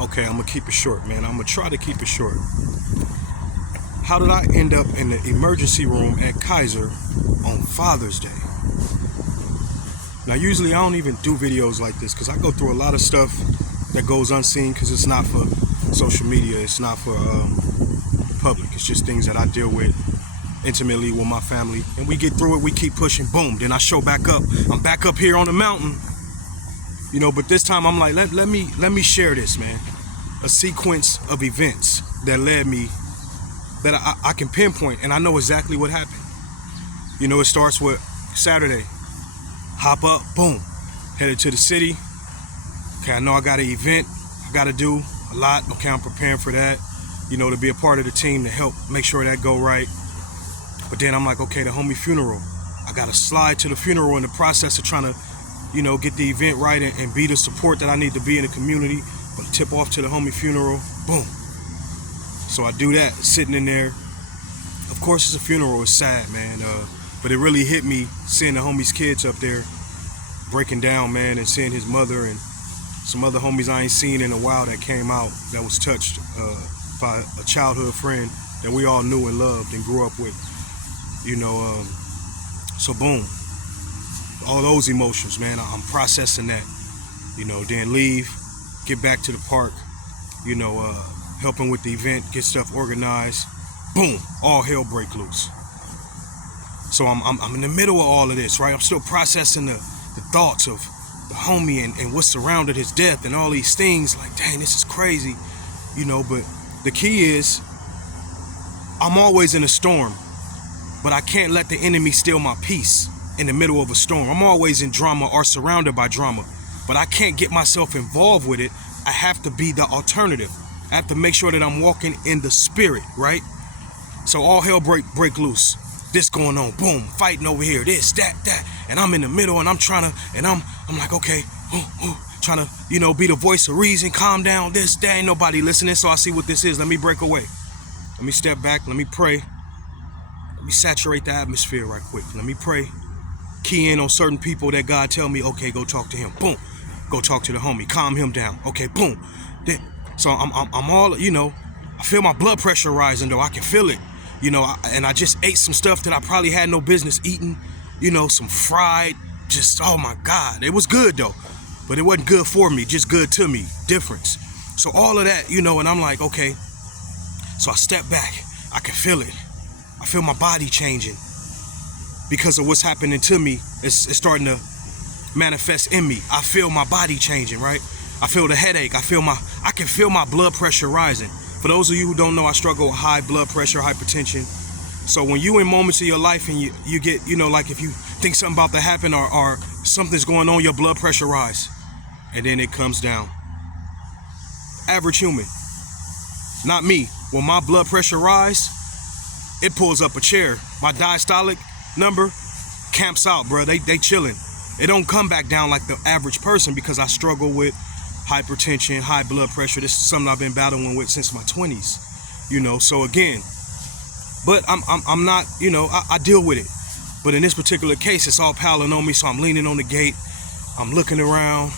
Okay, I'm gonna keep it short, man. I'm gonna try to keep it short. How did I end up in the emergency room at Kaiser on Father's Day? Now, usually I don't even do videos like this because I go through a lot of stuff that goes unseen because it's not for social media, it's not for public. It's just things that I deal with intimately with my family, and we get through it. We keep pushing. Boom. Then I show back up. I'm back up here on the mountain. But this time I'm like, let me share this, man. A sequence of events that led me, that I can pinpoint, and I know exactly what happened. It starts with Saturday. Hop up, boom, headed to the city. Okay, I know I got an event I got to do a lot. Okay, I'm preparing for that, to be a part of the team to help make sure that go right. But then I'm like, okay, the homie funeral. I got to slide to the funeral in the process of trying to get the event right and be the support that I need to be in the community, but tip off to the homie funeral, boom. So I do that, sitting in there. Of course, it's a funeral, it's sad, man. But it really hit me seeing the homie's kids up there breaking down, man, and seeing his mother and some other homies I ain't seen in a while that came out that was touched by a childhood friend that we all knew and loved and grew up with. So boom. All those emotions, man, I'm processing that, then leave, get back to the park, helping with the event, get stuff organized, boom, all hell break loose. So I'm in the middle of all of this, right? I'm still processing the thoughts of the homie and what surrounded his death and all these things, like, dang, this is crazy, but the key is I'm always in a storm, but I can't let the enemy steal my peace. In the middle of a storm, I'm always in drama or surrounded by drama, but I can't get myself involved with it. I have to be the alternative. I have to make sure that I'm walking in the spirit, right? So all hell break loose. This going on, boom, fighting over here, this, that, and I'm in the middle, and I'm trying to, and I'm like, okay, trying to, be the voice of reason, calm down, this, that, ain't nobody listening, so I see what this is. Let me break away. Let me step back. Let me pray. Let me saturate the atmosphere right quick. Let me pray. Key in on certain people that God tell me, okay, go talk to him. Boom. Go talk to the homie. Calm him down. Okay, boom. Then, so I'm all, I feel my blood pressure rising, though. I can feel it. And I just ate some stuff that I probably had no business eating. Some fried, just, oh my God. It was good, though. But it wasn't good for me, just good to me. Difference. So all of that, and I'm like, okay. So I step back. I can feel it. I feel my body changing. Because of what's happening to me, it's starting to manifest in me. I feel my body changing, right? I feel the headache. I can feel my blood pressure rising. For those of you who don't know, I struggle with high blood pressure, hypertension. So when you in moments of your life and you get, like if you think something about to happen or something's going on, your blood pressure rise. And then it comes down. Average human. Not me. When my blood pressure rise, it pulls up a chair. My diastolic number camps out, bro. They chilling. It don't come back down like the average person because I struggle with hypertension, high blood pressure. This is something I've been battling with since my 20s. So again, but I'm not, I deal with it. But in this particular case, it's all piling on me, so I'm leaning on the gate. I'm looking around,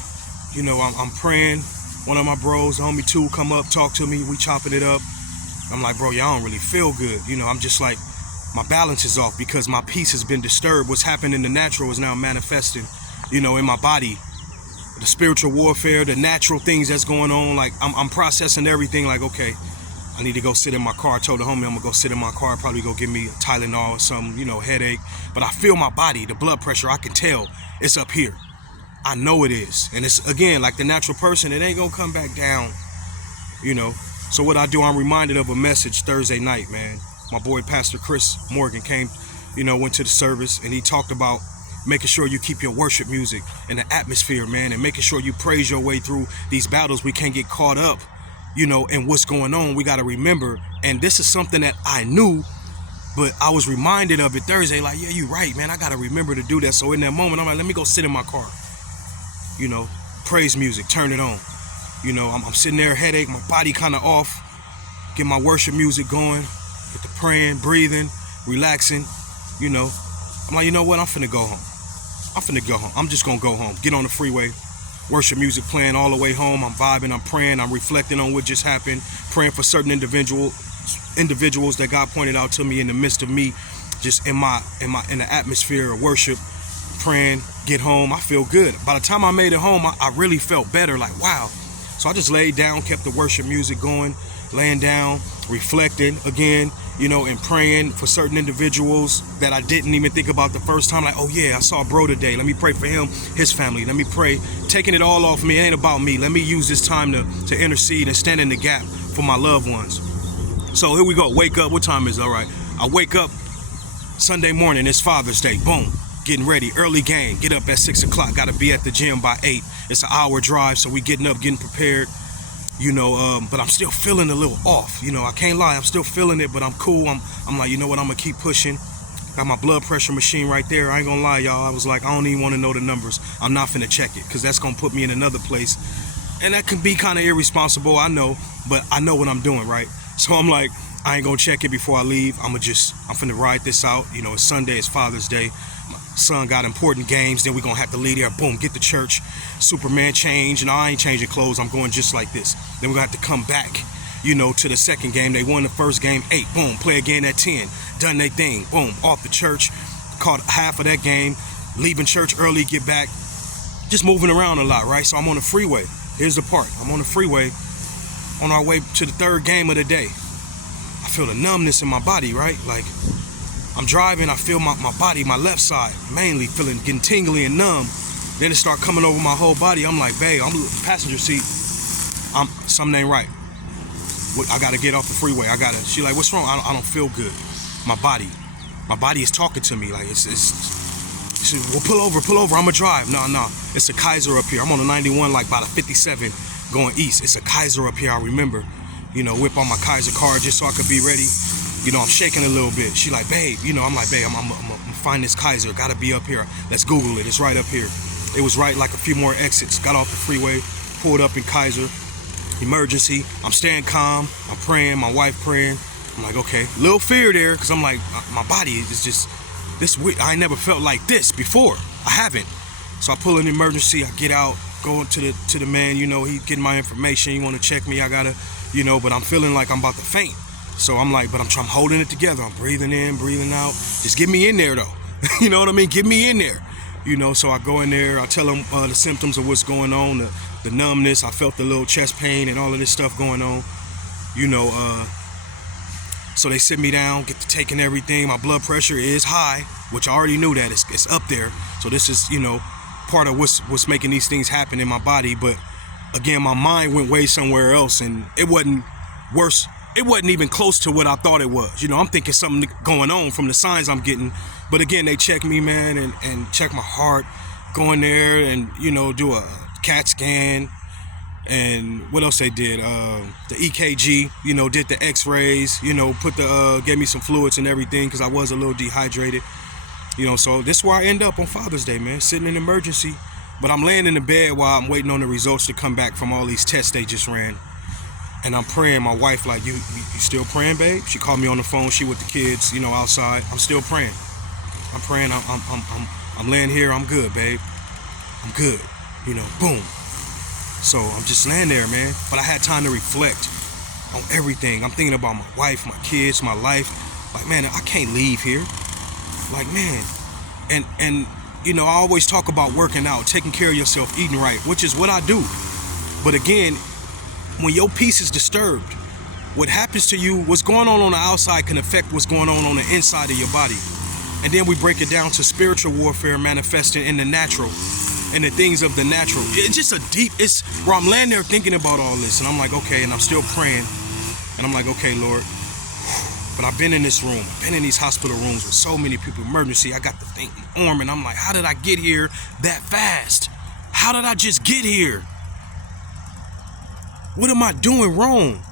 I'm praying. One of my bros, the homie 2, come up, talk to me. We chopping it up. I'm like, bro, y'all don't really feel good. I'm just like, my balance is off because my peace has been disturbed. What's happened in the natural is now manifesting, in my body. The spiritual warfare, the natural things that's going on. Like, I'm processing everything like, okay, I need to go sit in my car. I told the homie I'm going to go sit in my car, probably go give me a Tylenol or something, headache. But I feel my body, the blood pressure, I can tell it's up here. I know it is. And it's, again, like the natural person, it ain't going to come back down, So what I do, I'm reminded of a message Thursday night, man. My boy, Pastor Chris Morgan, came, went to the service, and he talked about making sure you keep your worship music in the atmosphere, man, and making sure you praise your way through these battles. We can't get caught up, in what's going on. We got to remember, and this is something that I knew, but I was reminded of it Thursday, like, yeah, you're right, man, I got to remember to do that. So in that moment, I'm like, let me go sit in my car, praise music, turn it on. I'm sitting there, headache, my body kind of off, get my worship music going. Get the praying, breathing, relaxing, I'm like, you know what? I'm finna go home. I'm just gonna go home. Get on the freeway, worship music playing all the way home. I'm vibing, I'm praying, I'm reflecting on what just happened, praying for certain individuals that God pointed out to me in the midst of me, just in the atmosphere of worship, praying. Get home, I feel good. By the time I made it home, I really felt better, like wow. So I just laid down, kept the worship music going, laying down, reflecting again, and praying for certain individuals that I didn't even think about the first time. Like, oh yeah, I saw bro today. Let me pray for him, his family. Let me pray. Taking it all off me. It ain't about me. Let me use this time to intercede and stand in the gap for my loved ones. So here we go. Wake up. What time is it? All right. I wake up Sunday morning. It's Father's Day. Boom. Getting ready. Early game. Get up at 6 o'clock. Got to be at the gym by 8. It's an hour drive. So we getting up, getting prepared. But I'm still feeling a little off. I can't lie. I'm still feeling it, but I'm cool. I'm like, you know what? I'm going to keep pushing. Got my blood pressure machine right there. I ain't going to lie, y'all. I was like, I don't even want to know the numbers. I'm not finna check it because that's going to put me in another place. And that can be kind of irresponsible, I know, but I know what I'm doing, right? So I'm like, I ain't going to check it before I leave. I'm finna ride this out. It's Sunday. It's Father's Day. My son got important games. Then we're going to have to leave there. Boom, get to church. Superman change. And I ain't changing clothes. I'm going just like this. Then we're going to have to come back, to the second game. They won the first game 8. Boom, play again at 10. Done their thing. Boom, off the church. Caught half of that game. Leaving church early, get back. Just moving around a lot, right? So I'm on the freeway. Here's the part. I'm on the freeway on our way to the third game of the day. I feel the numbness in my body, right? Like, I'm driving, I feel my body, my left side, mainly getting tingly and numb. Then it start coming over my whole body. I'm like, babe, I'm in the passenger seat. Something ain't right. I gotta get off the freeway. She like, what's wrong? I don't feel good. My body is talking to me. Like, she said, well, pull over, I'ma drive. No, it's a Kaiser up here. I'm on the 91, like by the 57 going east. It's a Kaiser up here, I remember. Whip on my Kaiser card just so I could be ready. I'm shaking a little bit. She like, babe, I'm like, babe, I'm gonna find this Kaiser. Gotta be up here. Let's Google it. It's right up here. It was right like a few more exits. Got off the freeway, pulled up in Kaiser. Emergency. I'm staying calm. I'm praying. My wife praying. I'm like, okay. Little fear there, because I'm like, my body is just this weird. I never felt like this before. I haven't. So I pull an emergency. I get out, go to the man. He getting my information. He want to check me. I gotta, but I'm feeling like I'm about to faint. So I'm like, but I'm holding it together. I'm breathing in, breathing out. Just get me in there though. You know what I mean? Get me in there. So I go in there. I tell them the symptoms of what's going on, the numbness. I felt the little chest pain and all of this stuff going on. So they sit me down, get to taking everything. My blood pressure is high, which I already knew that it's up there. So this is part of what's making these things happen in my body. But again, my mind went way somewhere else, and it wasn't worse. It wasn't even close to what I thought it was. I'm thinking something going on from the signs I'm getting. But again, they check me, man, and check my heart. Go in there and, do a CAT scan. And what else they did? The EKG, did the x-rays, gave me some fluids and everything because I was a little dehydrated. So this is where I end up on Father's Day, man, sitting in emergency. But I'm laying in the bed while I'm waiting on the results to come back from all these tests they just ran. And I'm praying. My wife like, you still praying, babe? She called me on the phone. She with the kids, outside. I'm still praying. I'm praying. I'm laying here. I'm good, babe. I'm good. Boom. So I'm just laying there, man. But I had time to reflect on everything. I'm thinking about my wife, my kids, my life. Like, man, I can't leave here. Like, man. And I always talk about working out, taking care of yourself, eating right, which is what I do. But again, when your peace is disturbed, what happens to you, what's going on the outside can affect what's going on the inside of your body. And then we break it down to spiritual warfare manifesting in the natural and the things of the natural. It's just it's where I'm laying there thinking about all this. And I'm like, okay, and I'm still praying. And I'm like, okay, Lord. But I've been in this room. I've been in these hospital rooms with so many people, emergency. I got the thing arm, and I'm like, how did I get here that fast? How did I just get here? What am I doing wrong?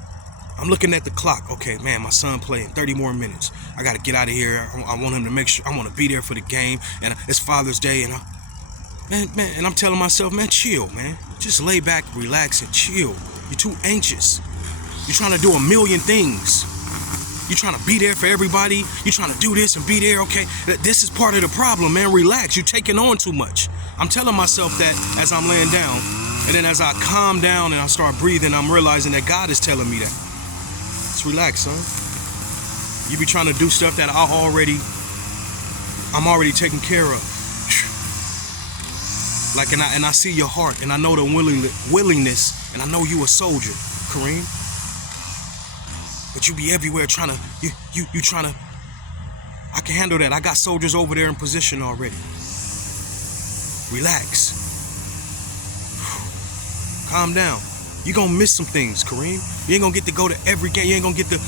I'm looking at the clock. Okay, man, my son playing 30 more minutes. I got to get out of here. I want him to make sure. I want to be there for the game. And it's Father's Day. And and I'm telling myself, man, chill, man. Just lay back, relax, and chill. You're too anxious. You're trying to do a million things. You're trying to be there for everybody. You're trying to do this and be there. Okay, this is part of the problem, man. Relax. You're taking on too much. I'm telling myself that as I'm laying down. And then as I calm down and I start breathing, I'm realizing that God is telling me that. Just relax, son. You be trying to do stuff that I'm already taken care of. Like, and I see your heart, and I know the willingness, and I know you a soldier, Kareem. But you be everywhere trying to, you trying to, I can handle that. I got soldiers over there in position already. Relax. Calm down. You gonna miss some things, Kareem. You ain't gonna get to go to every game. You ain't gonna get to,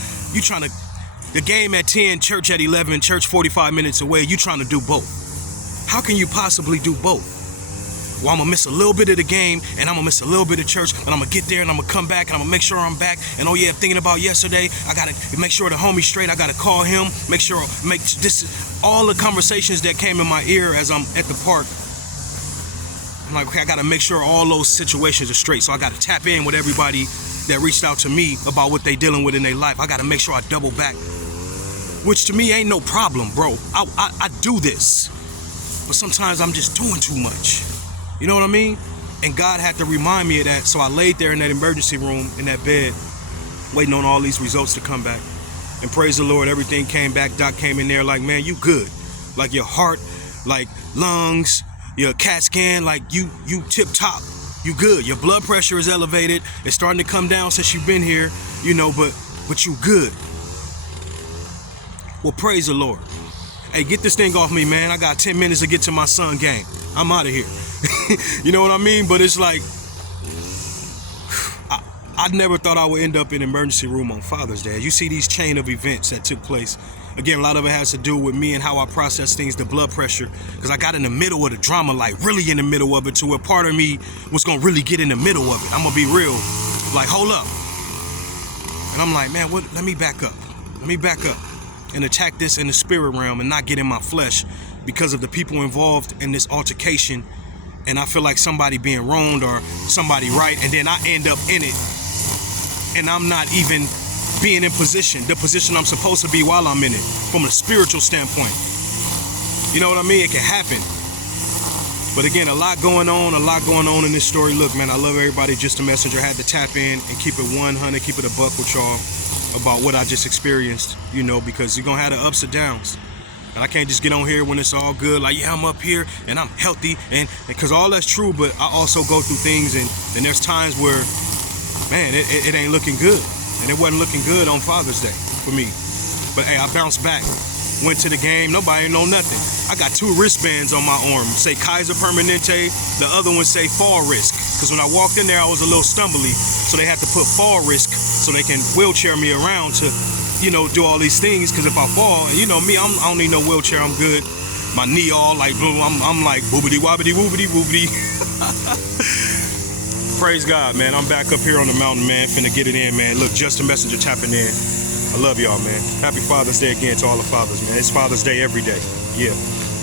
the game at 10, church at 11, church 45 minutes away. You trying to do both. How can you possibly do both? Well, I'm gonna miss a little bit of the game, and I'm gonna miss a little bit of church, but I'm gonna get there and I'm gonna come back and I'm gonna make sure I'm back. And oh yeah, thinking about yesterday, I gotta make sure the homie's straight. I gotta call him, make this, all the conversations that came in my ear as I'm at the park. I'm like, okay, I gotta make sure all those situations are straight. So I gotta tap in with everybody that reached out to me about what they dealing with in their life. I gotta make sure I double back, which to me ain't no problem, bro. I do this, but sometimes I'm just doing too much. You know what I mean? And God had to remind me of that. So I laid there in that emergency room, in that bed, waiting on all these results to come back. And praise the Lord, everything came back. Doc came in there like, man, you good. Like your heart, like lungs, your CAT scan, like you tip top. You good. Your blood pressure is elevated. It's starting to come down since you've been here, you know, but you good. Well, praise the Lord. Hey, get this thing off me, man. I got 10 minutes to get to my son game. I'm out of here. You know what I mean? But it's like, I never thought I would end up in emergency room on Father's Day. You see these chain of events that took place. Again, a lot of it has to do with me and how I process things, the blood pressure, because I got in the middle of the drama, like really in the middle of it, to where part of me was going to really get in the middle of it. I'm going to be real. Like, hold up. And I'm like, man, let me back up. Let me back up and attack this in the spirit realm and not get in my flesh because of the people involved in this altercation. And I feel like somebody being wronged or somebody right, and then I end up in it, and I'm not even being in the position I'm supposed to be while I'm in it, from a spiritual standpoint. You know what I mean? It can happen. But again, a lot going on in this story. Look, man, I love everybody. Just a messenger. I had to tap in and keep it 100, keep it a buck with y'all about what I just experienced, you know, because you're gonna have the ups and downs. And I can't just get on here when it's all good, like, yeah, I'm up here and I'm healthy, and because all that's true, but I also go through things, and there's times where, man, it ain't looking good. And it wasn't looking good on Father's Day for me. But hey, I bounced back, went to the game, nobody know nothing. I got 2 wristbands on my arm, say Kaiser Permanente, the other one say fall risk. Because when I walked in there, I was a little stumbly, so they had to put fall risk so they can wheelchair me around to, you know, do all these things. Because if I fall, and you know me, I don't need no wheelchair, I'm good. My knee all like, I'm like boobity wobbity woobity woobity. Praise God, man. I'm back up here on the mountain, man. Finna get it in, man. Look, just a messenger tapping in. I love y'all, man. Happy Father's Day again to all the fathers, man. It's Father's Day every day. Yeah.